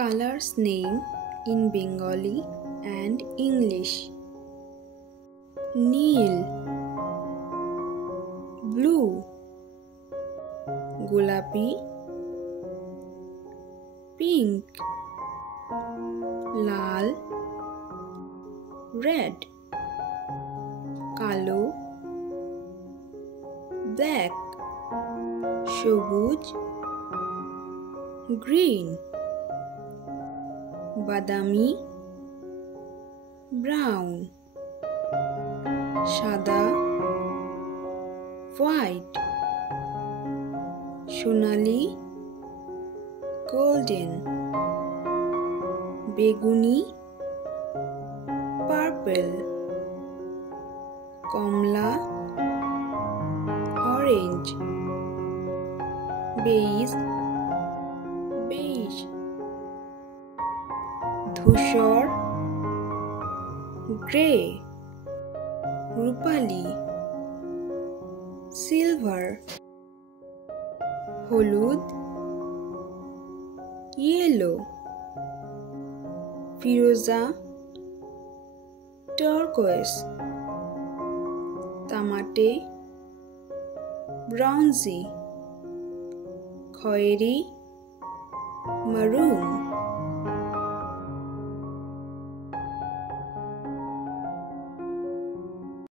Colors name in Bengali and English. নীল, blue, গোলাপি, pink, লাল, red, কালো, black, সবুজ, green, বাদামি, brown, সাদা, white, সোনালী, golden, বেগুনি, purple, কমলা, orange, beige, ধূসর, গ্রে, রূপালি, সিলভার, হলুদ, ইয়েলো, ফিরোজা, টার্কোয়েজ, তামাটে, ব্রঞ্জি, খয়েরি, মারুন।